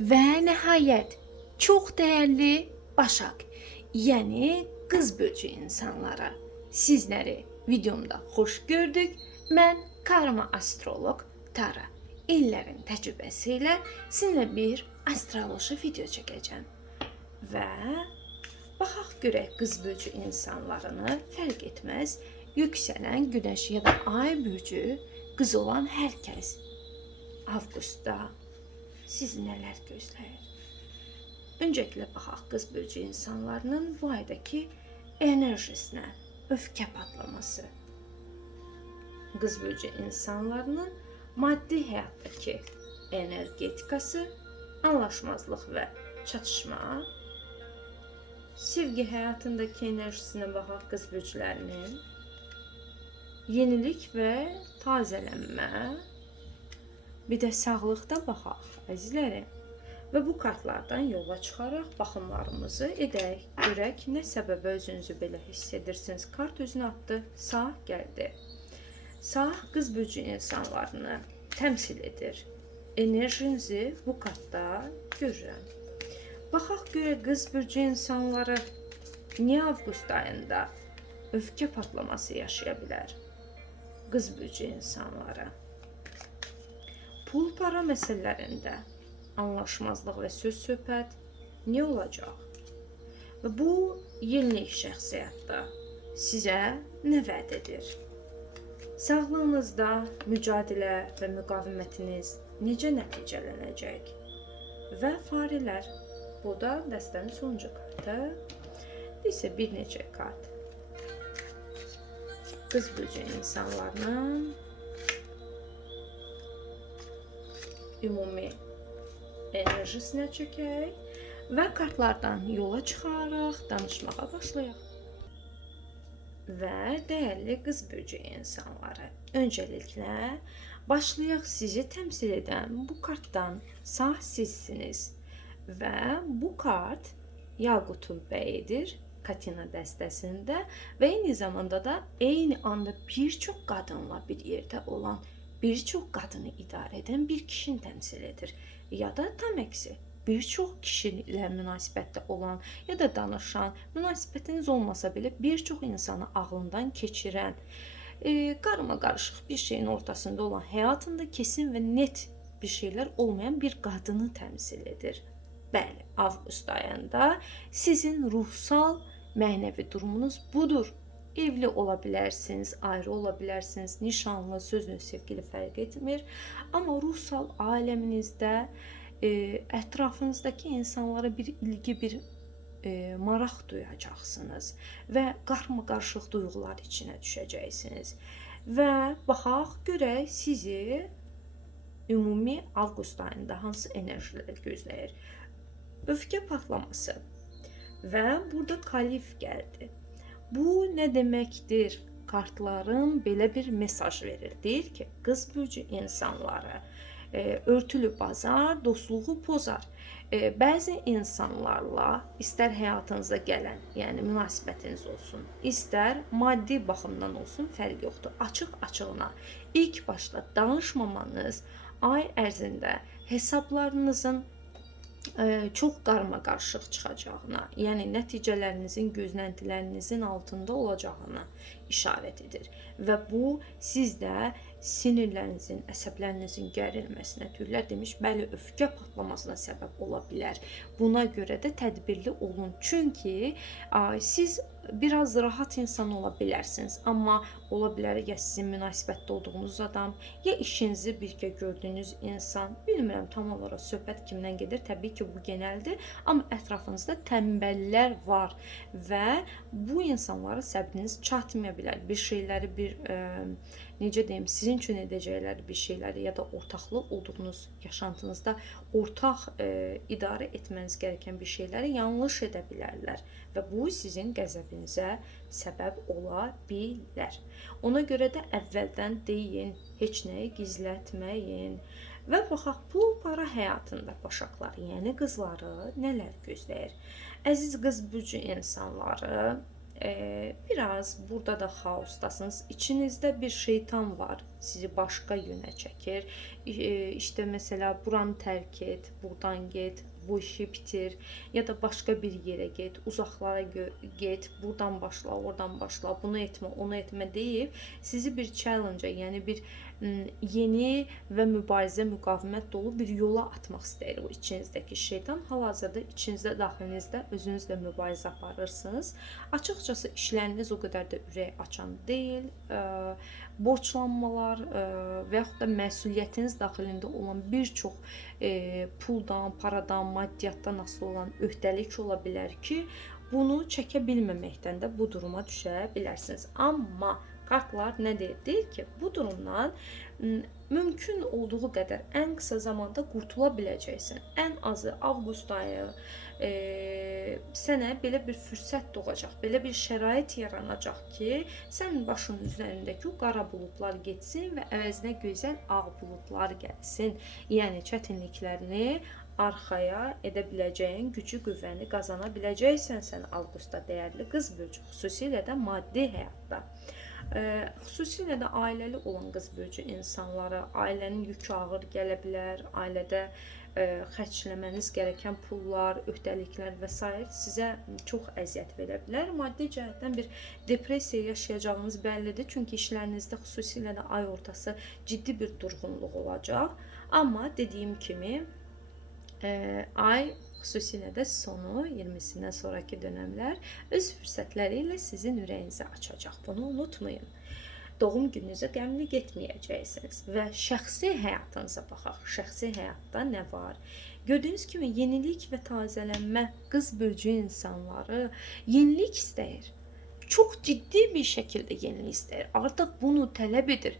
Və nəhayət çox dəyərli Başaq, yəni qız bölcü insanlara sizləri videomda xoş gördük. Mən karma astroloq Tara. İllərin təcrübəsi ilə sizinlə bir astroloji video çəkəcəm. Və baxaq görək qız bölcü insanlarını fərq etməz. Yüksələn günəş ya da ay bölcü qız olan hər kəs avqustda sizi nələr gözləyir? Öncəliklə baxaq qız bölcü insanlarının bu aydakı enerjisinə, öfkə patlaması. Qız bölcü insanlarının maddi həyatdakı energetikası, anlaşmazlıq və çatışma, sevgi həyatındakı enerjisinə baxaq qız bölcülərinin, yenilik və tazələnmə, bir də sağlıqda baxaq əzizlərim. Və bu kartlardan yola çıxaraq baxımlarımızı edək. Görək nə səbəbə özünüzü belə hiss edirsiniz. Kart özünü atdı, sağ gəldi. Sağ qız bölcü insanlarını təmsil edir. Enerjinizi bu kartda görürəm. Baxaq görək qız bölcü insanları niyə avqust ayında öfkə patlaması yaşaya bilər? Qız bölcü insanları pul para məsələlərində anlaşmazlıq və söz söhbət nə olacaq? Və bu yenilik şəxsiyyətdə sizə nə vəd edir? Sağlığınızda mücadilə və müqavimətiniz necə nəticələnəcək? Və farilər. Bu da dəstənin sonuncu kartı. İsə bir neçə kart. Qız böcəyi insanlarının ümumi enerjisinə çökək və kartlardan yola çıxaraq danışmağa başlayaq. Və dəyərli qız böcəyi insanları, öncəliklə başlayaq sizi təmsil edən bu kartdan sağ sizsiniz və bu kart Yaqutul bəyidir. Katina dəstəsində və eyni zamanda da eyni anda bir çox qadınla bir yerdə olan bir çox qadını idarə edən bir kişini təmsil edir. Ya da tam əksi, bir çox kişi olan ya da danışan, münasibətiniz olmasa belə bir çox insanı ağlından keçirən, e, qarma qarışıq bir şeyin ortasında olan, həyatında kesin və net bir şeylər olmayan bir qadını təmsil edir. Bəli, avqust ayında sizin ruhsal, mənəvi durumunuz budur. Evli ola bilərsiniz, ayrı ola bilərsiniz, nişanlı, sözlü, sevgili fərq etmir. Amma ruhsal aləminizdə e, ətrafınızdakı insanlara bir ilgi, bir e, maraq duyacaqsınız və qarma-qarışıq duyğular içinə düşəcəksiniz. Və baxaq görək sizi ümumi avqust ayında hansı enerjilər gözləyir? Öfkə patlaması və burada kalif gəldi. Bu nə deməkdir? Kartların belə bir mesaj verir. Deyir ki, qız bürcü insanları e, örtülü bazar, dostluğu pozar. E, bəzi insanlarla istər həyatınıza gələn, yəni münasibətiniz olsun, istər maddi baxımdan olsun, fərq yoxdur. Açıq-açığına ilk başda danışmamanız ay ərzində hesablarınızın çox qarma-qarışıq çıxacağına, yəni nəticələrinizin gözləntilərinizin altında olacağına işarət edir və bu sizdə sinirlərinizin, əsəblərinizin gərilməsinə, türlər demiş, bəli, öfkə patlamasına səbəb ola bilər. Buna görə də tədbirli olun. Çünki siz biraz rahat insan ola bilərsiniz, amma ola bilər ya sizin münasibətdə olduğunuz adam, ya işinizi birgə gördüyünüz insan, bilmirəm tam olaraq söhbət kimdən gedir. Təbii ki, bu genəldir, amma ətrafınızda tənbəllər var və bu insanlara səbriniz çatmaya bilər. Bir şeyləri bir ə, necə deyim, sizin üçün edəcəkləri bir şeyləri ya da ortaqlı olduğunuz yaşantınızda ortaq ə, idarə etməniz gərəkən bir şeyləri yanlış edə bilərlər və bu sizin qəzəbinizə səbəb ola bilər. Ona görə də əvvəldən deyin, heç nəyi gizlətməyin. Və baxaq pul para həyatında başaqlar, yəni qızları nələr gözləyir? Əziz qız bürcü insanları, e, biraz burada da xaosdasınız. İçinizdə bir şeytan var. Sizi başqa yönə çəkir. E, işte mesela buranı tərk et, buradan get, bu bitir ya da başka bir yere git, uzaklara gö- git, buradan başla, oradan başla, bunu etme, onu etme deyip sizi bir challenge, yani bir yeni ve mübarizə, müqavimət dolu bir yola atmaq istəyir o içinizdəki şeytan. Hal-hazırda içinizdə, daxilinizdə özünüzlə mübarizə aparırsınız. Açıqcası işləriniz o qədər də ürək açan deyil. Ə, borçlanmalar ə, və yaxud da məsuliyyətiniz daxilində olan bir çox e, puldan, paradan, maddiyatdan asılı olan öhdəlik ola bilər ki, bunu çəkə bilməməkdən də bu duruma düşə bilərsiniz. Amma kartlar nə deyir? Deyir ki, bu durumdan mümkün olduğu qədər ən qısa zamanda qurtula biləcəksən. Ən azı avqust ayı e, sənə belə bir fürsət doğacaq, belə bir şərait yaranacaq ki, sənin başının üzərindəki o qara buludlar getsin və əvəzinə gözəl ağ buludlar gəlsin. Yəni çətinliklərini arxaya edə biləcəyin gücü, qüvvəni qazana biləcəksən sən avqustda dəyərli qız bürcü, xüsusilə də maddi həyatda. Ə, xüsusilə də ailəli olan qız bürcü insanlara ailənin yükü ağır gələ bilər, ailədə ə, xərcləməniz gerəkən pullar, öhdəliklər və s. sizə çox əziyyət verə bilər. Maddi cəhətdən bir depressiya yaşayacağınız bəllidir. Çünki işlərinizdə xüsusilə də ay ortası ciddi bir durğunluq olacaq. Amma dediyim kimi e, ay xüsusilə də sonu 20-sindən sonraki dönəmlər öz fürsətləri ilə sizin ürəyinizi açacaq. Bunu unutmayın. Doğum gününüzə qəmli getməyəcəksiniz və şəxsi həyatınıza baxaq. Şəxsi həyatda nə var? Gördüyünüz kimi yenilik və tazələnmə qız bürcü insanları yenilik istəyir. Çox ciddi bir şəkildə yenilik istəyir. Artıq bunu tələb edir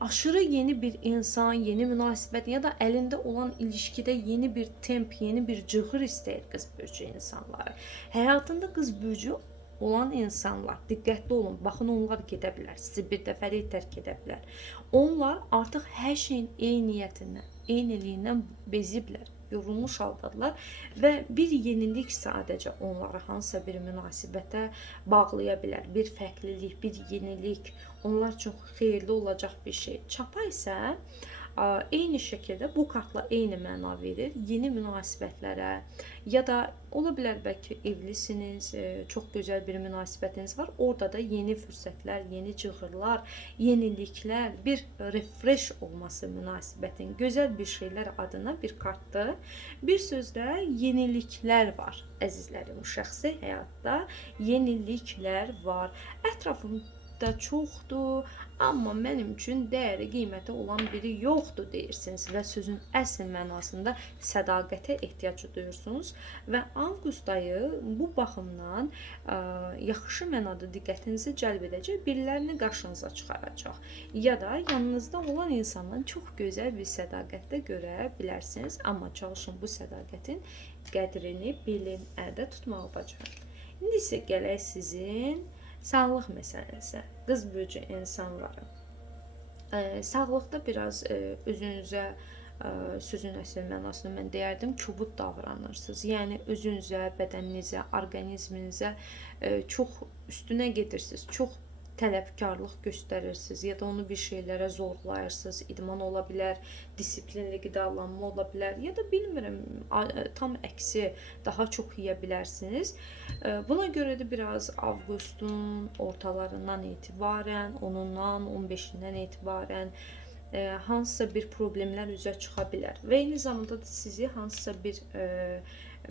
aşırı yeni bir insan, yeni münasibət ya da əlində olan ilişkidə yeni bir temp, yeni bir cığır istəyir qız bürcü insanları. Həyatında qız bürcü olan insanlar diqqətli olun. Baxın onlar gedə bilər. Sizi bir dəfəlik tərk edə bilər. Onlar artıq hər şeyin eyniyyətindən, eyniliyindən beziblər. Yorulmuş haldadılar və bir yenilik sadəcə onları hansısa bir münasibətə bağlaya bilər. Bir fərqlilik, bir yenilik onlar üçün xeyirli olacaq bir şey. Çapa isə eyni şəkildə bu kartla eyni məna verir. Yeni münasibətlərə ya da ola bilər bəlkə evlisiniz, e, çox gözəl bir münasibətiniz var. Orada da yeni fürsətlər, yeni cığırlar, yeniliklər, bir refresh olması münasibətin gözəl bir şeylər adına bir kartdır. Bir sözlə yeniliklər var əzizlərim. Şəxsi həyatda yeniliklər var. Ətrafımda çoxdur, amma mənim üçün dəyəri, qiyməti olan biri yoxdur deyirsiniz və sözün əsl mənasında sədaqətə ehtiyac duyursunuz və avqust ayı bu baxımdan ə, yaxşı mənada diqqətinizi cəlb edəcək, birilərini qarşınıza çıxaracaq ya da yanınızda olan insandan çox gözəl bir sədaqətdə görə bilərsiniz, amma çalışın bu sədaqətin qədrini bilin, əldə tutmağı bacarın. İndi isə gələk sizin sağlıq məsələsi. Qız bürcü insanları. Ə, sağlıqda biraz ə, özünüzə sözün əsl mənasını mən deyərdim, kobud davranırsınız. Yəni özünüzə, bədəninizə, orqanizminizə ə, çox üstünə gedirsiniz. Çox tələbkarlıq göstərirsiniz ya da onu bir şeylərə zorlayırsınız. İdman ola bilər, disiplinli qidalanma ola bilər ya da bilmirəm, a- tam əksi daha çox yeyə bilərsiniz. Ə, Buna görə də biraz avqustun ortalarından etibarən, 10-undan, 15-dən etibarən ə, hansısa bir problemlər üzə çıxa bilər və eyni zamanda da sizi hansısa bir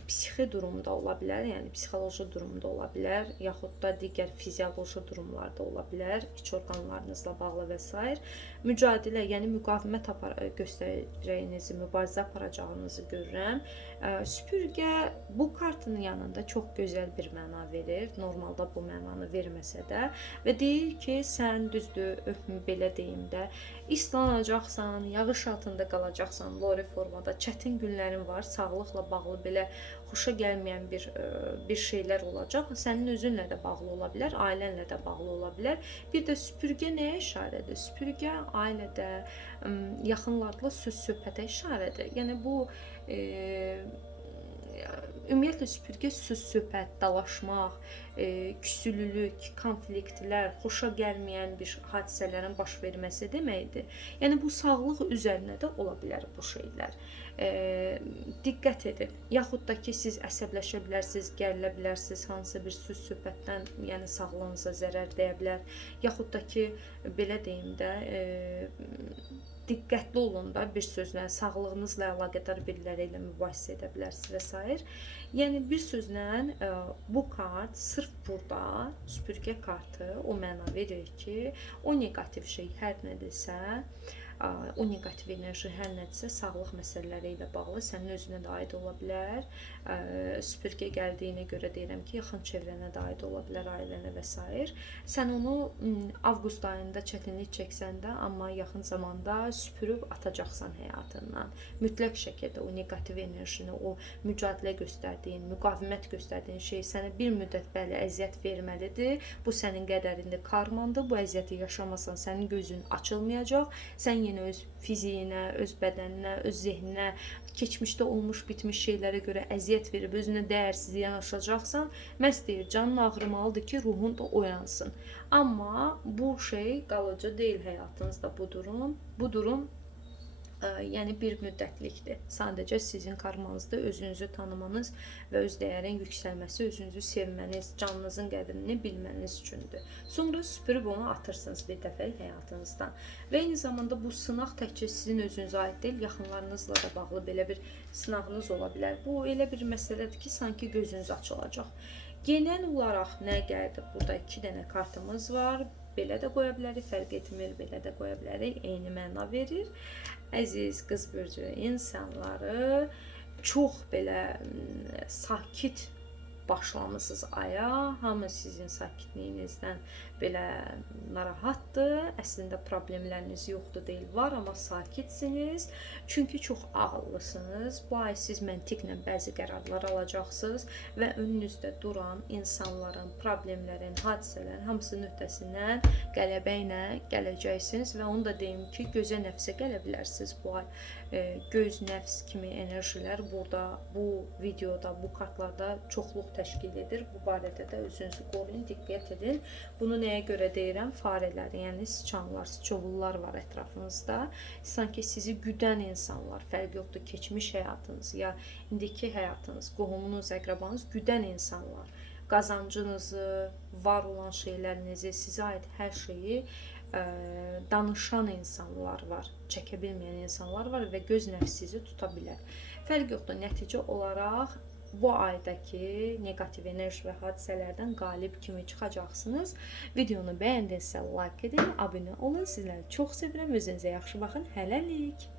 psixi durumda ola bilər, yəni psixoloji durumda ola bilər, yaxud da digər fizioloji durumlarda ola bilər, iç orqanlarınızla bağlı və s. mücadilə, yəni müqavimət apar göstərəcəyinizi, mübarizə aparacağınızı görürəm. Ə, Süpürgə bu kartın yanında çox gözəl bir məna verir. Normalda bu mənanı verməsə də və deyir ki, sən düzdür, belə deyim də, islanacaqsan, yağış altında qalacaqsan, lori formada çətin günlərin var, sağlıqla bağlı belə xoşa gəlməyən bir ə, bir şeylər olacaq. Sənin özünlə də bağlı ola bilər, ailənlə də bağlı ola bilər. Bir də süpürgə nəyə işarədir? Süpürgə ailədə, yaxınlarla söz söhbətə işarədir. Yəni bu e, Ümumiyyətlə süpürgə söz-söhbət, dalaşmaq, e, küsülülük, konfliktlər, xoşa gəlməyən bir hadisələrin baş verməsi deməkdir. Yəni bu sağlıq üzərinə də ola bilər bu şeylər. E, diqqət edin. Yaxud da ki siz əsəbləşə bilərsiniz, gərilə bilərsiniz, hansısa bir söz-söhbətdən, yəni sağlığınıza zərər dəyə bilər. Yaxud da ki belə deyim də, e, diqqətli olun da bir sözlə sağlığınızla əlaqədar biriləri ilə mübahisə edə bilərsiniz və s. Yəni bir sözlə ə, bu kart sırf burada süpürgə kartı o məna verir ki, o neqativ şey hər nədirsə, ə, o neqativ enerji hər nədirsə sağlıq məsələləri ilə bağlı sənin özünə də aid ola bilər. Süpürgə gəldiyinə görə deyirəm ki, yaxın çevrənə də aid ola bilər, ailənə və s. Sən onu avqust ayında çətinlik çəksən də, amma yaxın zamanda süpürüb atacaqsan həyatından. Mütləq şəkildə o neqativ enerjini, o mücadilə göstərdiyin, müqavimət göstərdiyin şey sənə bir müddət bəli əziyyət verməlidir. Bu sənin qədərində karmandır. Bu əziyyəti yaşamasan sənin gözün açılmayacaq. Sən yenə öz fiziyinə, öz bədəninə, öz zehninə, keçmişdə olmuş bitmiş şeylərə görə əziyyət verib özünə dəyərsiz yanaşacaqsan, məhz deyir, canın ağrımalıdır ki, ruhun da oyansın. Amma bu şey qalıcı deyil həyatınızda bu durum. Bu durum yəni bir müddətlikdir. Sadəcə sizin karmanızda özünüzü tanımanız və öz dəyərin yüksəlməsi, özünüzü sevməniz, canınızın qədrini bilməniz üçündür. Sonra süpürüb onu atırsınız bir dəfə həyatınızdan. Və eyni zamanda bu sınaq təkcə sizin özünüzə aid deyil, yaxınlarınızla da bağlı belə bir sınağınız ola bilər. Bu elə bir məsələdir ki, sanki gözünüz açılacaq. Genel olaraq nə gəldi? Burada 2 dənə kartımız var. Belə də qoya bilərik, fərq etmir, belə də qoya bilərik. Eyni məna verir. Əziz qız bürcü insanları çox belə m, sakit başlamısınız aya. Hamı sizin sakitliyinizdən belə narahatdır. Əslində problemləriniz yoxdur deyil, var, amma sakitsiniz. Çünki çox ağıllısınız. Bu ay siz məntiqlə bəzi qərarlar alacaqsınız və önünüzdə duran insanların, problemlərin, hadisələrin hamısının öhdəsindən qələbə ilə gələcəksiniz və onu da deyim ki, gözə nəfsə gələ bilərsiniz bu ay. E, göz, nəfs kimi enerjilər burada bu videoda, bu kartlarda çoxluq təşkil edir. Bu barədə də özünüzü qoruyun, diqqət edin. Bunu nəyə görə deyirəm? Farelər, yəni siçanlar, siçovullar var ətrafınızda. Sanki sizi güdən insanlar, fərq yoxdur, keçmiş həyatınız ya indiki həyatınız, qohumunuz, əqrabanız güdən insanlar. Qazancınızı, var olan şeylərinizi, sizə aid hər şeyi ə, danışan insanlar var, çəkə bilməyən insanlar var və göz nəfs sizi tuta bilər. Fərq yoxdur, nəticə olaraq bu aydakı neqativ enerji və hadisələrdən qalib kimi çıxacaqsınız. Videonu bəyəndinizsə like edin, abunə olun. Sizləri çox sevirəm. Özünüzə yaxşı baxın. Hələlik.